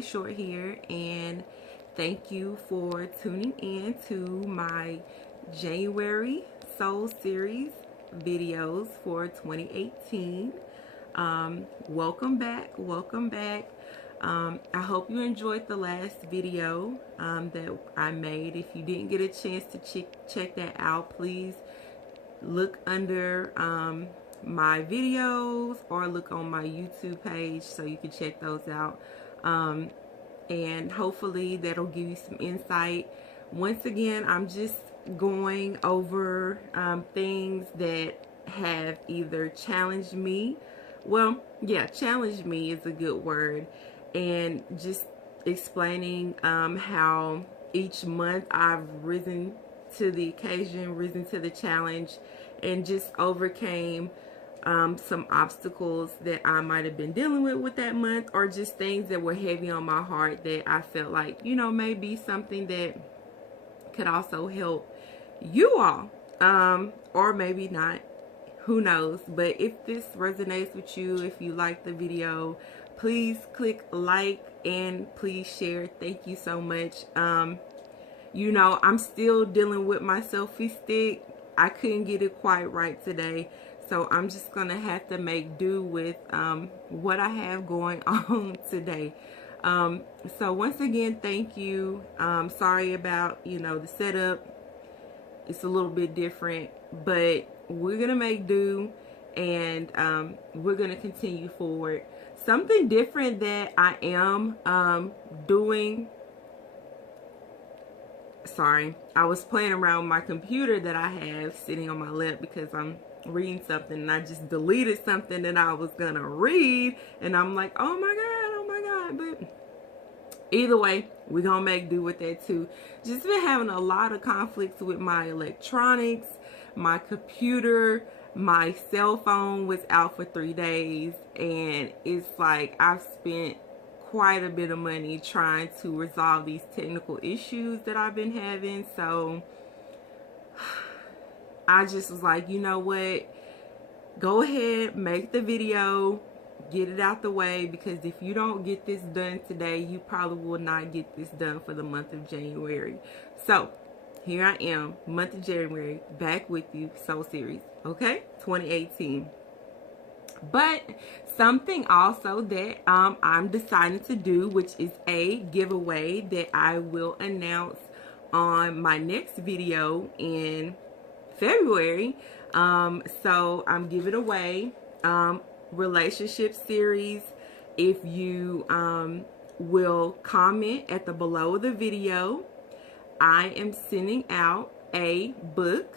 Stay Short here, and thank you for tuning in to my January Soul Series videos for 2018. Welcome back. Welcome back. I hope you enjoyed the last video that I made. If you didn't get a chance to check that out, please look under my videos or look on my YouTube page so you can check those out. And hopefully that'll give you some insight. Once again, I'm just going over things that have either challenged me. Well, yeah, challenge me is a good word. And just explaining how each month I've risen to the occasion, risen to the challenge, and just overcame some obstacles that I might have been dealing with that month, or just things that were heavy on my heart that I felt like, you know, maybe something that could also help you all, or maybe not, who knows. But if this resonates with you, if you like the video, please click like and please share. Thank you so much. You know, I'm still dealing with my selfie stick. I couldn't get it quite right today, so I'm just gonna have to make do with what I have going on today. So once again, thank you. Sorry about, you know, the setup. It's a little bit different, but we're gonna make do, and we're gonna continue forward. Something different that I am doing. Sorry, I was playing around with my computer that I have sitting on my lap because I'm reading something, and I just deleted something that I was gonna read, and I'm like, oh my god. But either way, we're gonna make do with that too. Just been having a lot of conflicts with my electronics, my computer. My cell phone was out for 3 days, and it's like I've spent quite a bit of money trying to resolve these technical issues that I've been having. So I just was like, you know what, go ahead, make the video, get it out the way, because if you don't get this done today, you probably will not get this done for the month of January. So here I am, month of January, back with you, Soul Series, okay, 2018. But something also that I'm deciding to do, which is a giveaway that I will announce on my next video in February. So I'm giving away relationship series. If you will comment at the below of the video, I am sending out a book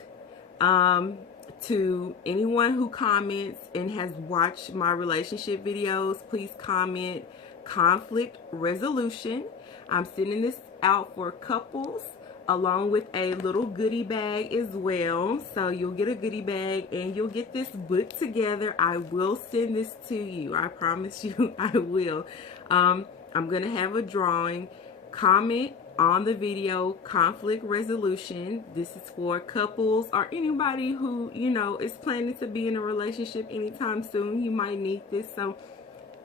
to anyone who comments and has watched my relationship videos. Please comment conflict resolution. I'm sending this out for couples along with a little goodie bag as well. So you'll get a goodie bag and you'll get this book together. I will send this to you. I promise you I will. I'm going to have a drawing. Comment on the video conflict resolution. This is for couples or anybody who, you know, is planning to be in a relationship anytime soon. You might need this, so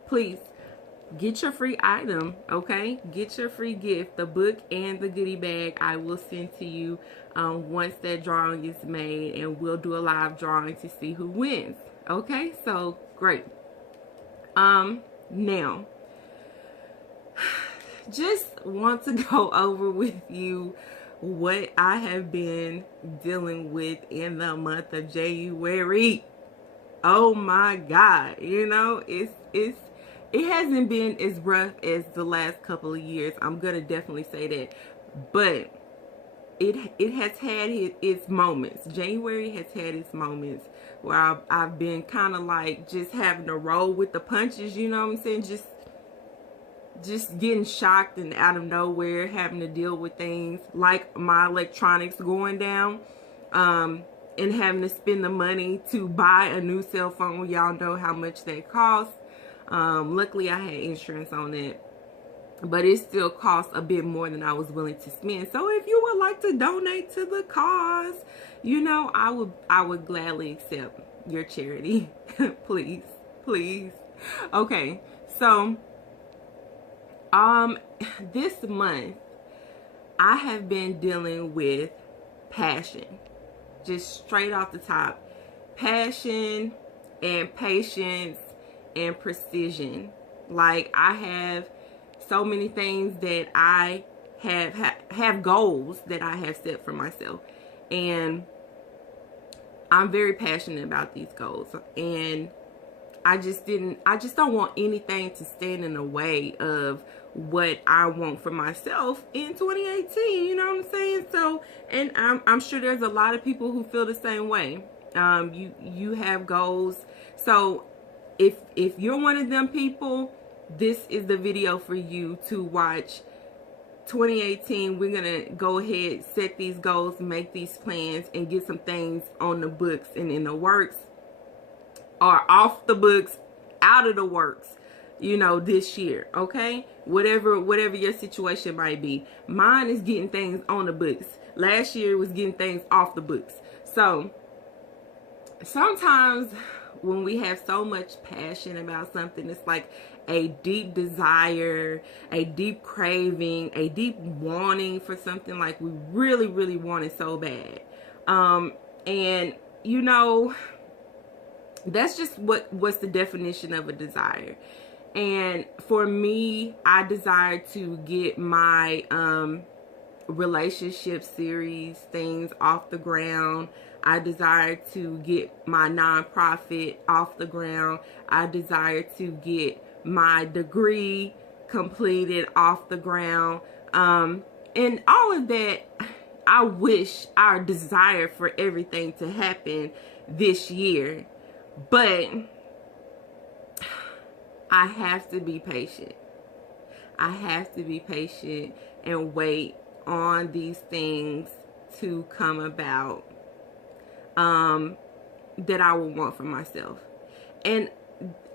please get your free item, okay? Get your free gift, the book and the goodie bag. I will send to you once that drawing is made, and we'll do a live drawing to see who wins, okay? So great. Now just want to go over with you what I have been dealing with in the month of January. Oh my God, you know, it hasn't been as rough as the last couple of years. I'm gonna definitely say that, but it has had its moments. January has had its moments where I've been kind of like just having to roll with the punches, you know what I'm saying? Just getting shocked and out of nowhere, having to deal with things like my electronics going down, and having to spend the money to buy a new cell phone. Y'all know how much that costs. Luckily I had insurance on it, but it still costs a bit more than I was willing to spend. So if you would like to donate to the cause, you know, I would gladly accept your charity. Please. Okay, so This month I have been dealing with passion. Just straight off the top. Passion and patience and precision. Like, I have so many things that I have goals that I have set for myself, and I'm very passionate about these goals, and I just don't want anything to stand in the way of what I want for myself in 2018. You know what I'm saying? So, and I'm sure there's a lot of people who feel the same way. You have goals. So if you're one of them people, this is the video for you to watch. 2018, we're gonna go ahead, set these goals, make these plans, and get some things on the books and in the works, or off the books, out of the works, you know, this year. Okay, whatever your situation might be. Mine is getting things on the books. Last year was getting things off the books. So sometimes when we have so much passion about something, it's like a deep desire, a deep craving, a deep wanting for something, like we really, really want it so bad. And you know, that's just what's the definition of a desire. And for me, I desire to get my relationship series things off the ground. I desire to get my nonprofit off the ground. I desire to get my degree completed off the ground. And all of that, I wish, our desire for everything to happen this year. But I have to be patient. I have to be patient and wait on these things to come about, that I will want for myself. And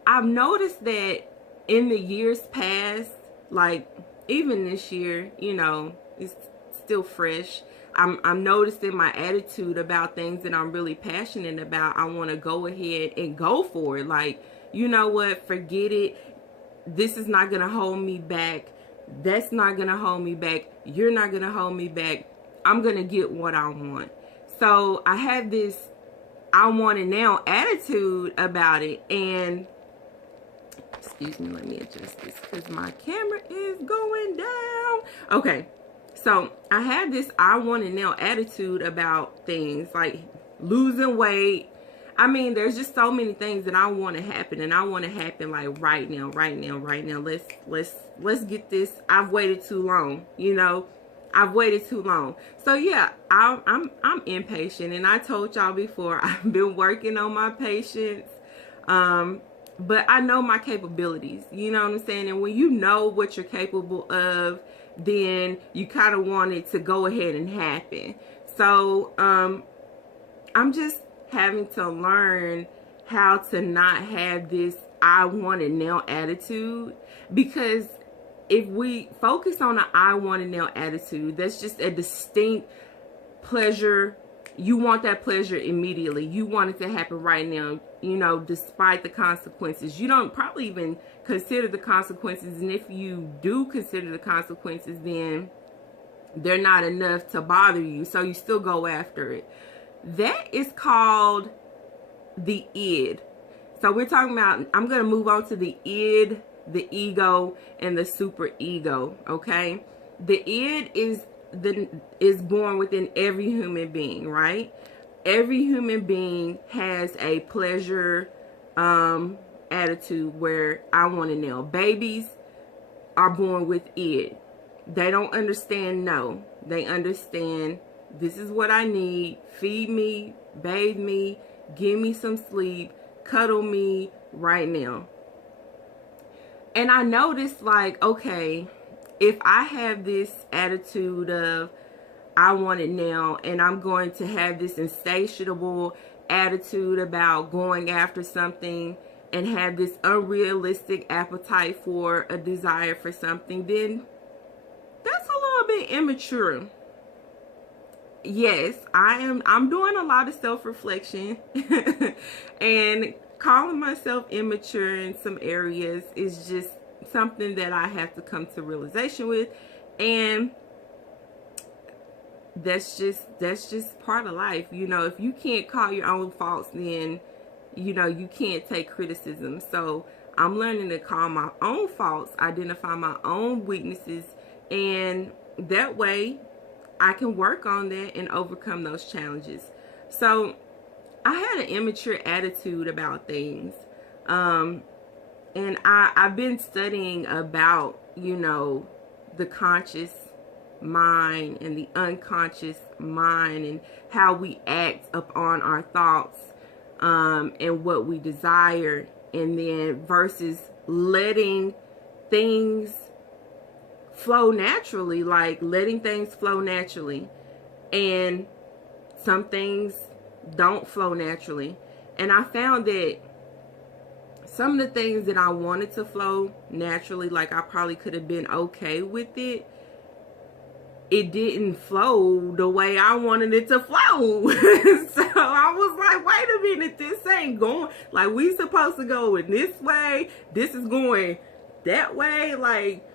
I've noticed that in the years past, like even this year, you know, it's still fresh. I'm noticing my attitude about things that I'm really passionate about. I want to go ahead and go for it. Like, you know what, forget it. This is not going to hold me back. That's not going to hold me back. You're not going to hold me back. I'm going to get what I want. So I have this I want it now attitude about it. And excuse me, let me adjust this because my camera is going down. Okay, so I have this I want it now attitude about things, like losing weight. I mean, there's just so many things that I want to happen, and I want to happen like right now. Let's get this. I've waited too long, you know. I've waited too long. So yeah, I'm impatient, and I told y'all before, I've been working on my patience. But I know my capabilities, you know what I'm saying? And when you know what you're capable of, then you kind of want it to go ahead and happen. So I'm just having to learn how to not have this I want it now attitude, because if we focus on the I want it now attitude, that's just a distinct pleasure. You want that pleasure immediately. You want it to happen right now, you know, despite the consequences. You don't probably even consider the consequences. And if you do consider the consequences, then they're not enough to bother you. So you still go after it. That is called the id. So we're talking about, I'm going to move on to the id, the ego, and the super ego. Okay, the id is born within every human being, right? Every human being has a pleasure attitude where I want to know. Babies are born with id. They don't understand no. They understand this is what I need. Feed me, bathe me, give me some sleep, cuddle me right now. And I noticed, like, okay, if I have this attitude of I want it now, and I'm going to have this insatiable attitude about going after something and have this unrealistic appetite for a desire for something, then that's a little bit immature. Yes, I'm doing a lot of self-reflection and calling myself immature in some areas is just something that I have to come to realization with. And that's just part of life. You know, if you can't call your own faults, then you know you can't take criticism. So I'm learning to call my own faults, identify my own weaknesses, and that way I can work on that and overcome those challenges. So I had an immature attitude about things. And I've been studying about, you know, the conscious mind and the unconscious mind, and how we act upon our thoughts, and what we desire, and then versus letting things flow naturally, like letting things flow naturally. And some things don't flow naturally. And I found that some of the things that I wanted to flow naturally, like I probably could have been okay with it, it didn't flow the way I wanted it to flow. So I was like, wait a minute, this ain't going, like we supposed to go in this way, this is going that way, like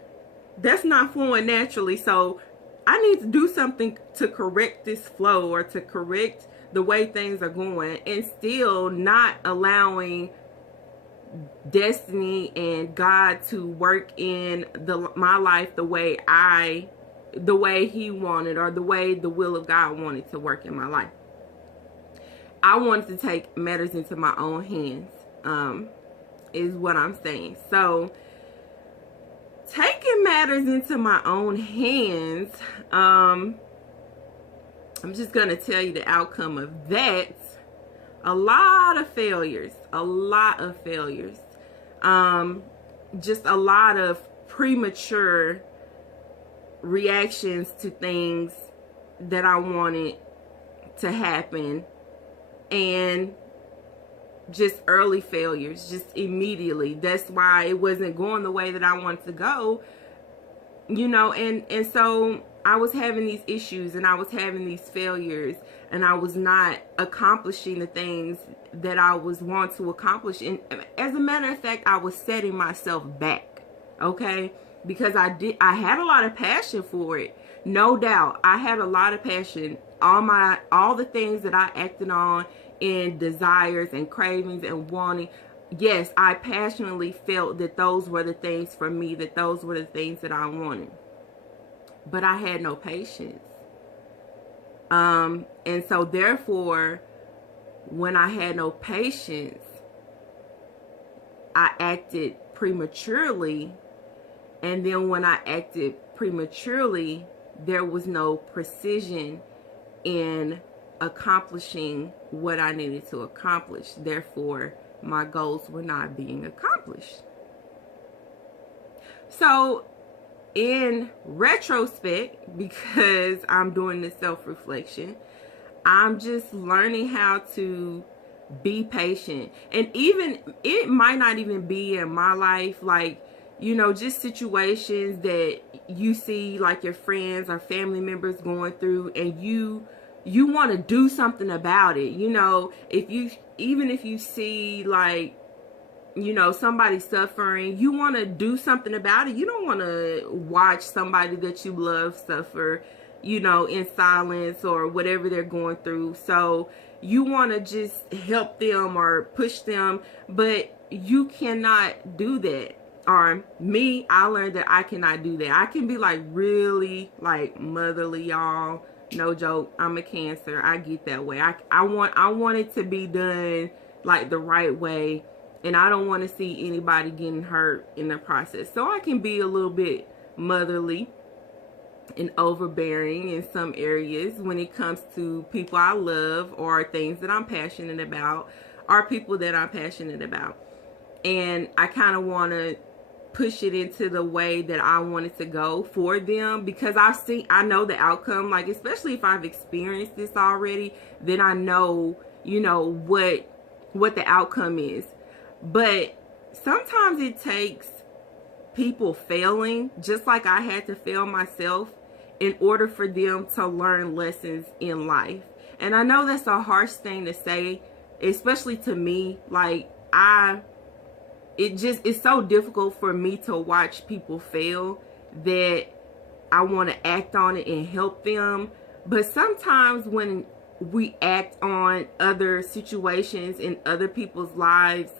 that's not flowing naturally. So I need to do something to correct this flow, or to correct the way things are going, and still not allowing destiny and God to work in my life the way He wanted, or the way the will of God wanted to work in my life. I wanted to take matters into my own hands, is what I'm saying. So taking matters into my own hands, I'm just going to tell you the outcome of that. A lot of failures, just a lot of premature reactions to things that I wanted to happen, and just early failures, just immediately. That's why it wasn't going the way that I wanted to go, you know. And so I was having these issues, and I was having these failures, and I was not accomplishing the things that I was wanting to accomplish. And as a matter of fact, I was setting myself back, okay? Because I had a lot of passion for it. No doubt. I had a lot of passion. All the things that I acted on in desires and cravings and wanting. Yes, I passionately felt that those were the things for me, that those were the things that I wanted. But I had no patience. And so therefore, when I had no patience, I acted prematurely. And then when I acted prematurely, there was no precision in accomplishing what I needed to accomplish. Therefore, my goals were not being accomplished. So, in retrospect, because I'm doing this self-reflection, I'm just learning how to be patient. And even, it might not even be in my life, like, you know, just situations that you see like your friends or family members going through, and you want to do something about it. You know, even if you see like, you know, somebody suffering, you want to do something about it. You don't want to watch somebody that you love suffer, you know, in silence or whatever they're going through. So you want to just help them or push them, but you cannot do that. Or me, I learned that I cannot do that. I can be like really like motherly, y'all. No joke. I'm a Cancer. I get that way. I want it to be done like the right way. And I don't want to see anybody getting hurt in the process. So I can be a little bit motherly and overbearing in some areas when it comes to people I love, or things that I'm passionate about, or people that I'm passionate about. And I kind of want to push it into the way that I want it to go for them, because I know the outcome, like especially if I've experienced this already, then I know, you know, what the outcome is. But sometimes it takes people failing, just like I had to fail myself, in order for them to learn lessons in life. And I know that's a harsh thing to say, especially to me. Like it's so difficult for me to watch people fail that I want to act on it and help them. But sometimes when we act on other situations in other people's lives,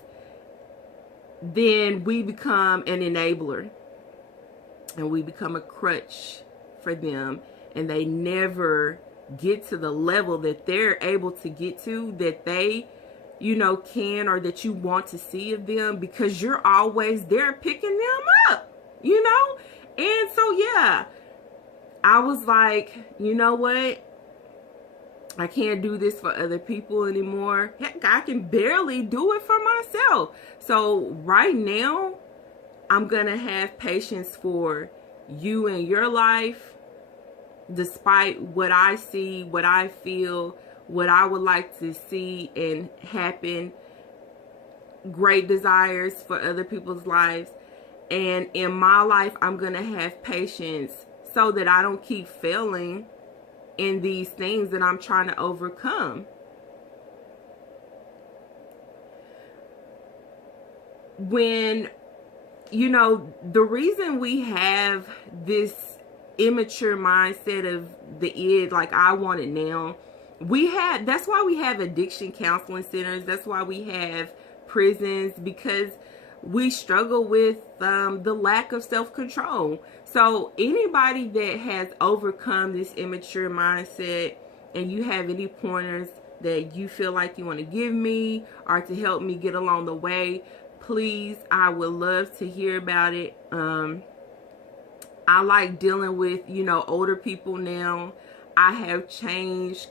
then we become an enabler and we become a crutch for them, and they never get to the level that they're able to get to, that they, you know, can, or that you want to see of them, because you're always there picking them up, you know? And so, yeah, I was like, you know what? I can't do this for other people anymore. Heck, I can barely do it for myself. So right now, I'm going to have patience for you and your life, despite what I see, what I feel, what I would like to see and happen. Great desires for other people's lives. And in my life, I'm going to have patience so that I don't keep failing in these things that I'm trying to overcome. When, you know, the reason we have this immature mindset of the id, like I want it now, that's why we have addiction counseling centers. That's why we have prisons, because we struggle with the lack of self-control. So anybody that has overcome this immature mindset, and you have any pointers that you feel like you want to give me or to help me get along the way, please, I would love to hear about it. I like dealing with, you know, older people now. I have changed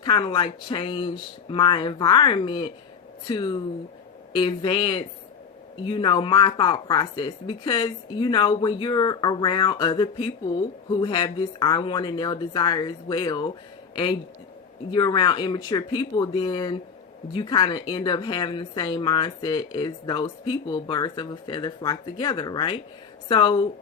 my environment to advance, you know, my thought process, because, you know, when you're around other people who have this I want and now desire as well, and you're around immature people, then you kind of end up having the same mindset as those people. Birds of a feather flock together, right? So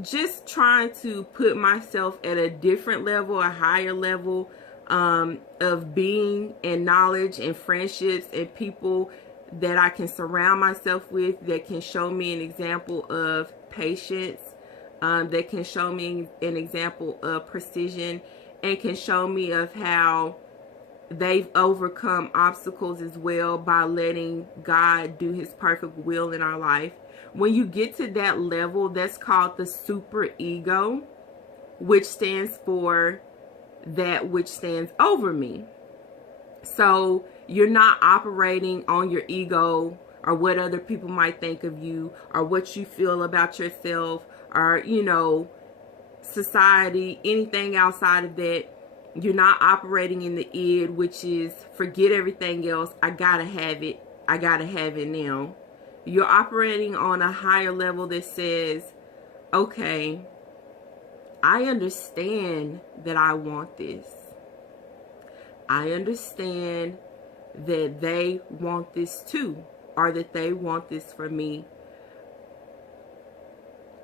just trying to put myself at a different level, a higher level of being and knowledge and friendships and people that I can surround myself with, that can show me an example of patience, that can show me an example of precision, and can show me of how they've overcome obstacles as well by letting God do his perfect will in our life. When you get to that level, that's called the super ego, which stands for that which stands over me. So you're not operating on your ego or what other people might think of you or what you feel about yourself or, you know, society, anything outside of that. You're not operating in the id, which is forget everything else. I gotta have it. I gotta have it now. You're operating on a higher level that says, okay, I understand that I want this. I understand that they want this too, or that they want this for me.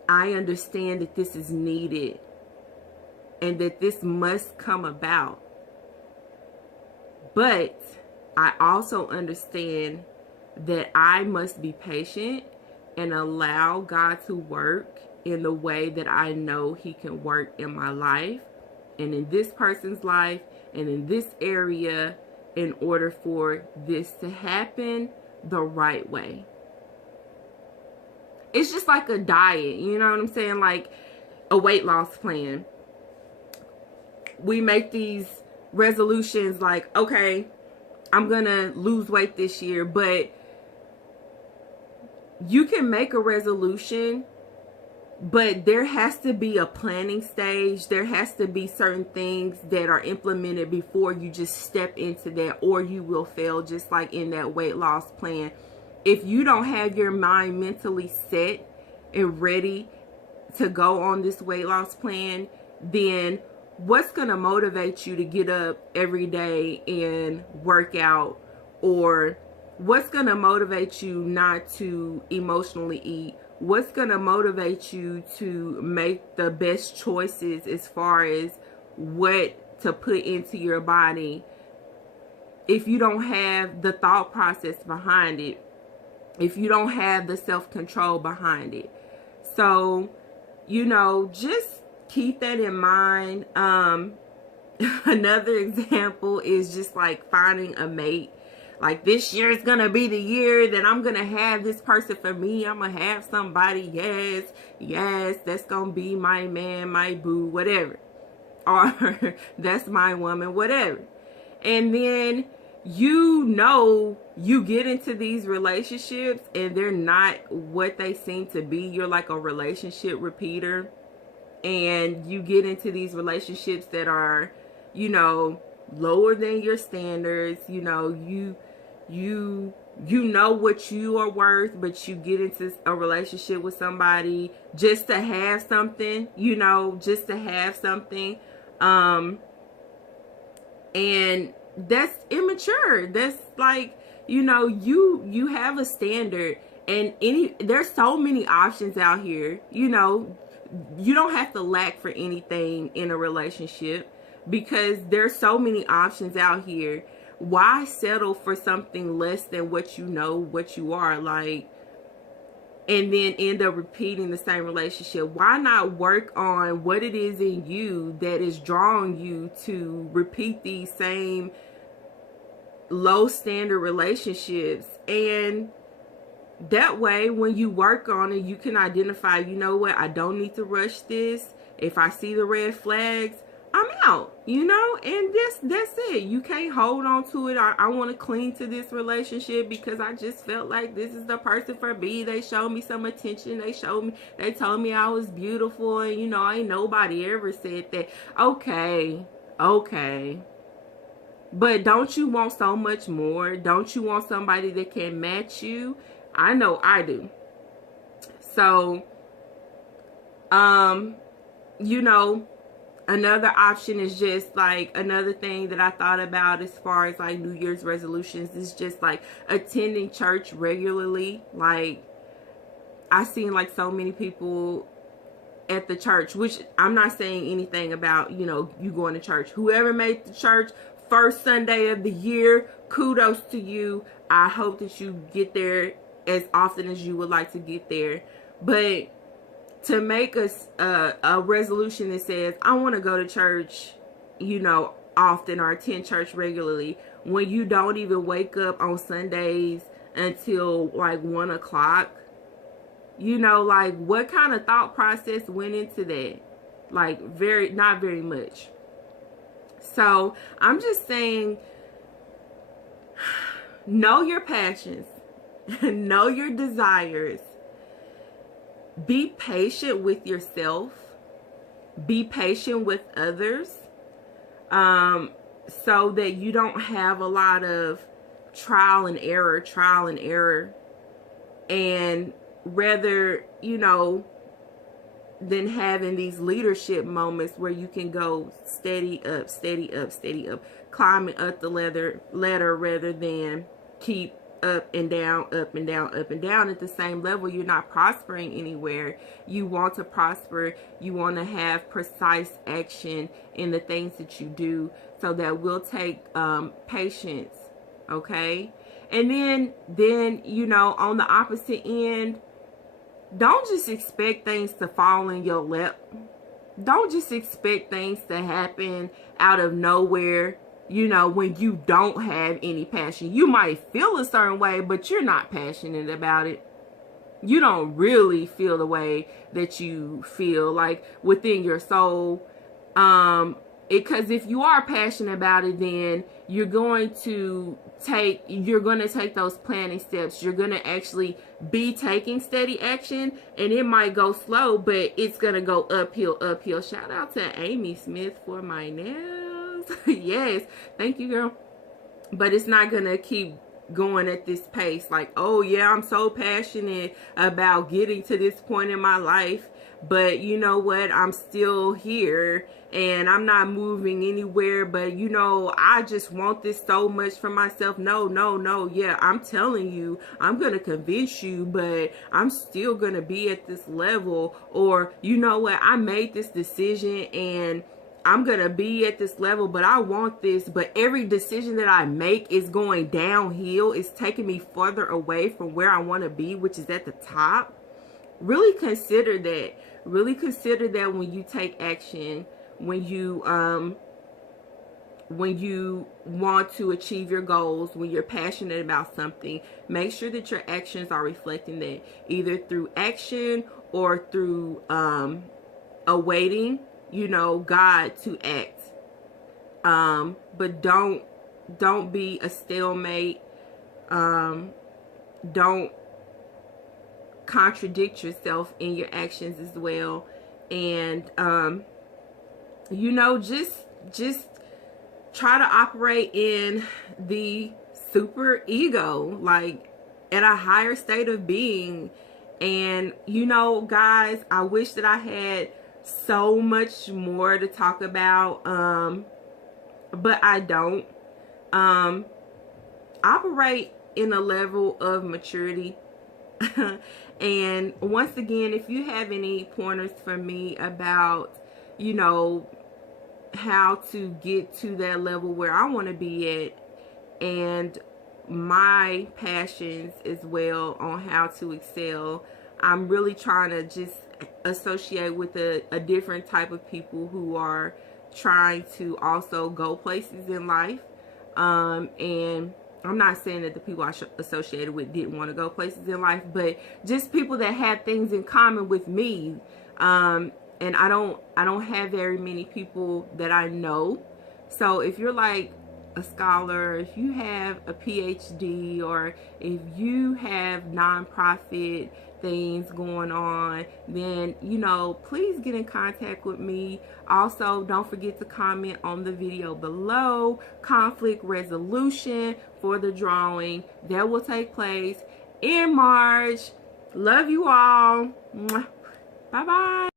I understand that this is needed and that this must come about. But I also understand that I must be patient and allow God to work in the way that I know he can work in my life and in this person's life and in this area in order for this to happen the right way. It's just like a diet, you know what I'm saying? Like a weight loss plan. We make these resolutions like, okay, I'm gonna lose weight this year, but you can make a resolution, but there has to be a planning stage. There has to be certain things that are implemented before you just step into that, or you will fail, just like in that weight loss plan. If you don't have your mind mentally set and ready to go on this weight loss plan, then what's going to motivate you to get up every day and work out? Or what's going to motivate you not to emotionally eat? What's going to motivate you to make the best choices as far as what to put into your body if you don't have the thought process behind it? if you don't have the self-control behind it. So, you know, just keep that in mind. Another example is just like finding a mate. Like, this year is gonna be the year that I'm gonna have this person for me. I'm gonna have somebody. Yes, that's gonna be my man, my boo, whatever. Or that's my woman, whatever. And then, you know, you get into these relationships and they're not what they seem to be. You're like a relationship repeater. And you get into these relationships that are, you know, lower than your standards. You know, you know what you are worth, but you get into a relationship with somebody just to have something, you know, just to have something. And that's immature. That's like, you know, you have a standard, and there's so many options out here. You know, you don't have to lack for anything in a relationship because there's so many options out here. Why settle for something less than what you know, what you are like, and then end up repeating the same relationship? Why not work on what it is in you that is drawing you to repeat these same low standard relationships? And that way, when you work on it, you can identify, you know what, I don't need to rush this. If I see the red flags, I'm out, you know, and that's it. You can't hold on to it. I want to cling to this relationship because I just felt like this is the person for me. They showed me some attention. They told me I was beautiful, and, you know, ain't nobody ever said that. Okay. But don't you want so much more? Don't you want somebody that can match you? I know I do. So, you know, another option is just like, another thing that I thought about as far as like New Year's resolutions is just like attending church regularly. Like, I've seen like so many people at the church, which I'm not saying anything about, you know, you going to church. Whoever made the church first Sunday of the year, kudos to you. I hope that you get there as often as you would like to get there. But to make a resolution that says, I want to go to church, you know, often, or attend church regularly, when you don't even wake up on Sundays until like 1 o'clock, you know, like, what kind of thought process went into that? Like, not very much. So I'm just saying, know your passions, know your desires. Be patient with yourself. Be patient with others, so that you don't have a lot of trial and error. And rather, you know, than having these leadership moments where you can go steady up, climbing up the ladder rather than keep up and down at the same level. You're not prospering anywhere. You want to prosper. You want to have precise action in the things that you do. So that will take patience. Okay. And then, you know, on the opposite end, don't just expect things to fall in your lap. Don't just expect things to happen out of nowhere. You know, when you don't have any passion. You might feel a certain way, but you're not passionate about it. You don't really feel the way that you feel, like, within your soul. Because if you are passionate about it, then you're going to take those planning steps. You're going to actually be taking steady action, and it might go slow, but it's going to go uphill. Shout out to Amy Smith for my nails. Yes, thank you, girl. But it's not gonna keep going at this pace. Like, oh yeah, I'm so passionate about getting to this point in my life, but you know what, I'm still here and I'm not moving anywhere. But you know, I just want this so much for myself. No, yeah, I'm telling you, I'm gonna convince you, but I'm still gonna be at this level. Or, you know what, I made this decision and I'm going to be at this level, but I want this. But every decision that I make is going downhill. It's taking me further away from where I want to be, which is at the top. Really consider that. Really consider that when you take action, when you want to achieve your goals, when you're passionate about something, make sure that your actions are reflecting that, either through action or through awaiting, you know, God to act. But don't be a stalemate. Don't contradict yourself in your actions as well. And you know, just try to operate in the super ego, like at a higher state of being. And you know, guys, I wish that I had so much more to talk about, but I don't. Operate in a level of maturity. And once again, if you have any pointers for me about, you know, how to get to that level where I want to be at, and my passions as well on how to excel, I'm really trying to just associate with a different type of people who are trying to also go places in life. And I'm not saying that the people I associated with didn't want to go places in life, but just people that had things in common with me. And I don't have very many people that I know. So if you're like a scholar, if you have a PhD, or if you have nonprofit things going on, then, you know, please get in contact with me. Also, don't forget to comment on the video below conflict resolution for the drawing that will take place in March. Love you all. Bye bye.